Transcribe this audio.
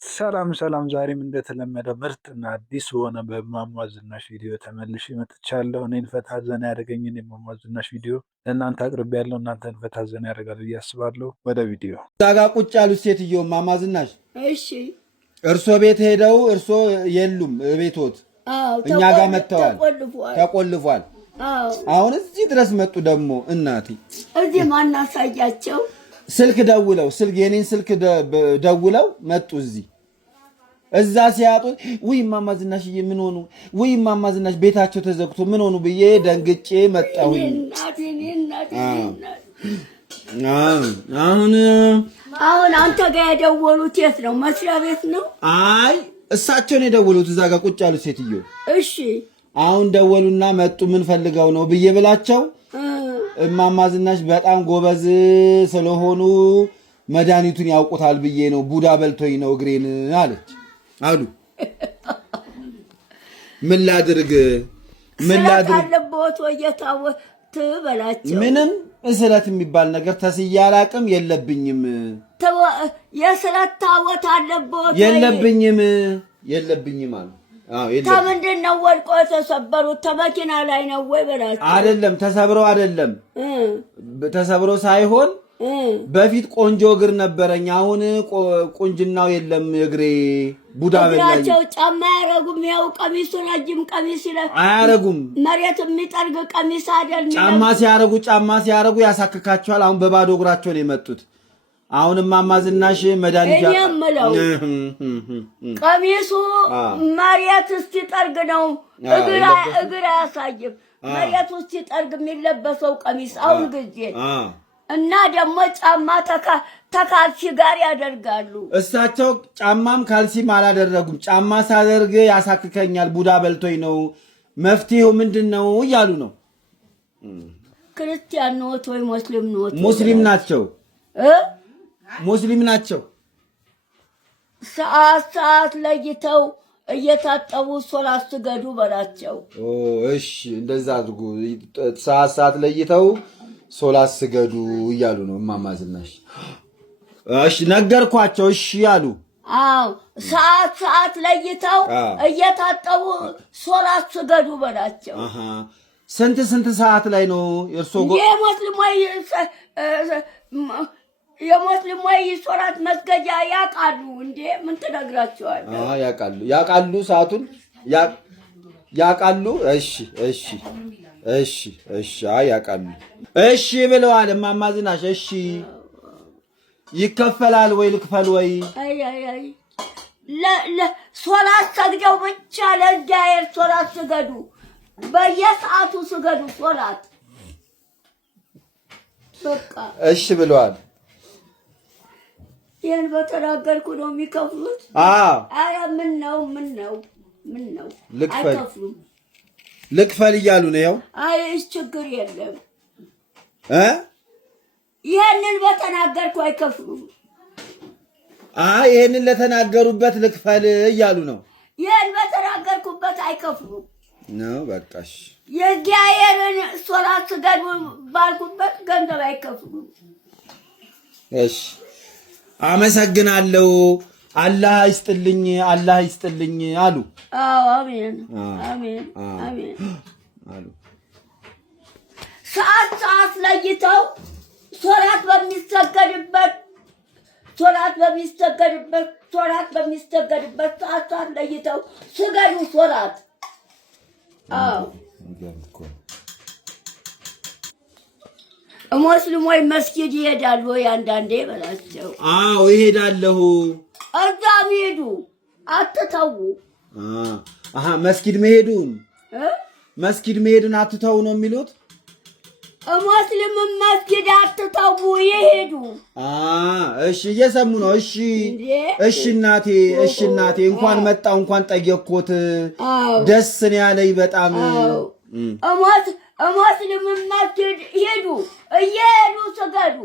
ሰላም ሰላም ዛሬም እንደተለመደው ምርጥና አዲስ በሆነ በእማማ ዝናሽ ቪዲዮ ተመልሼ መጥቻለሁ። እኔን ፈታ ዘና ያደረገኝን የእማማ ዝናሽ ቪዲዮ ለእናንተ አቅርቤያለሁ። እናንተን ፈታ ዘና ያደርጋል ብዬ አስባለሁ። ወደ ቪዲዮ። እዛ ጋ ቁጭ ያሉት ሴትዮ እማማ ዝናሽ እሺ፣ እርሶ ቤት ሄደው እርሶ የሉም ቤቶት እኛ ጋር መጥተዋል። ተቆልፏል። አሁን እዚህ ድረስ መጡ። ደግሞ እናቴ እዚህ ማናሳያቸው ስልክ ደውለው የኔን ስልክ ደውለው መጡ። እዛ ሲያጡ ውይ እማማ ዝናሽዬ ምን ሆኑ? ውይ እማማ ዝናሽ ቤታቸው ተዘግቶ ምን ሆኑ ብዬ ደንግጬ መጣሁ። አሁን አንተ ጋር የደወሉት የት ነው? መስሪያ ቤት ነው? አይ እሳቸውን የደወሉት እዛ ጋር ቁጭ ያሉት ሴትዮ። እሺ አሁን ደወሉና መጡ። ምን ፈልገው ነው ብዬ ብላቸው እማማ ዝናሽ በጣም ጎበዝ ስለሆኑ መድኃኒቱን ያውቁታል ብዬ ነው፣ ቡዳ በልቶኝ ነው እግሬን አሉ። ምን ላድርግ አለበት ወየታወት በላቸው። ምንም እስለት የሚባል ነገር ተስዬ አላቅም። የለብኝም የስለት ታወት አለበት የለብኝም አሉ። ከምንድን ነው ወድቆ የተሰበሩት? ተመኪና ላይ ነው ወይ በላቸው። አይደለም ተሰብረው ሳይሆን በፊት ቆንጆ እግር ነበረኝ። አሁን ቁንጅናው የለም። እግሬ ቡዳ በላኝ። ጫማ አያረጉም። ያው ቀሚሱ ረጅም ቀሚስ አያረጉም። መሬት የሚጠርግ ቀሚስ አይደል? ጫማ ሲያረጉ ያሳክካቸዋል። አሁን በባዶ እግራቸው ነው የመጡት። አሁን እማማ ዝናሽ መድኃኒት የምለው ቀሚሱ መሬት እስኪጠርግ ነው። እግር አያሳይም። መሬት እስኪጠርግ የሚለበሰው ቀሚስ አሁን ጊዜ እና ደግሞ ጫማ ተካልሲ ጋር ያደርጋሉ። እሳቸው ጫማም ካልሲም አላደረጉም። ጫማ ሳደርግ ያሳክከኛል፣ ቡዳ በልቶኝ ነው፣ መፍትሄው ምንድን ነው እያሉ ነው። ክርስቲያን ነዎት ወይ ሙስሊም ነዎት? ሙስሊም ናቸው። ሰዓት ለይተው እየታጠቡ ሶላት ስገዱ በላቸው። እሺ እንደዛ አድርጉ። ሰዓት ለይተው ሶላት ስገዱ እያሉ ነው እማማ ዝናሽ። እሺ ነገርኳቸው። እሺ ያሉ። አዎ ሰዓት ለይተው እየታጠቡ ሶላት ስገዱ በላቸው። ስንት ሰዓት ላይ ነው እርሶ? የሙስሊሞች ሶላት መስገጃ ያውቃሉ እንዴ? ምን ትነግራቸዋል? ያውቃሉ ሰዓቱን ያውቃሉ። እሺ ያውቃሉ። እሺ ብለዋል እማማ ዝናሽ። እሺ ይከፈላል ወይ ልክፈል ወይ? ሶላት ሰግደው ብቻ ለእግዚአብሔር ሶላት ስገዱ። በየሰዓቱ ስገዱ ሶላት። በቃ እሺ ብለዋል። ይህን በተናገርኩ ነው የሚከፍሉት? አረ ምን ነው አይከፍሉም። ልክፈል እያሉ ነው። ያው አይ ችግር የለም። ይህንን በተናገርኩ አይከፍሉም። ይህንን ለተናገሩበት ልክፈል እያሉ ነው። ይህን በተናገርኩበት አይከፍሉም ነው። በቃሽ። የእግዚአብሔርን ሶላት ስገዱ ባልኩበት ገንዘብ አይከፍሉም። እሺ አመሰግናለሁ። አላህ ይስጥልኝ አሉ። አሜን አሉ። ሰዓት ለይተው ሶላት በሚሰገድበት ሰዓት ለይተው ስገዱ ሶላት። ሙስሊሞች መስጊድ ይሄዳሉ ወይ? አንዳንዴ በላቸው። ይሄዳለሁ። እዛም ሄዱ አትተው። መስጊድ መሄዱን አትተው ነው የሚሉት። ሙስሊም መስጊድ አትተው ይሄዱ። እሺ እየሰሙ ነው። እሺ እናቴ እንኳን መጣሁ እንኳን ጠየቅኩት። ደስ ነው ያለኝ በጣም። ሙስሊም መስጊድ ሄዱ፣ እየሄዱ ስገዱ።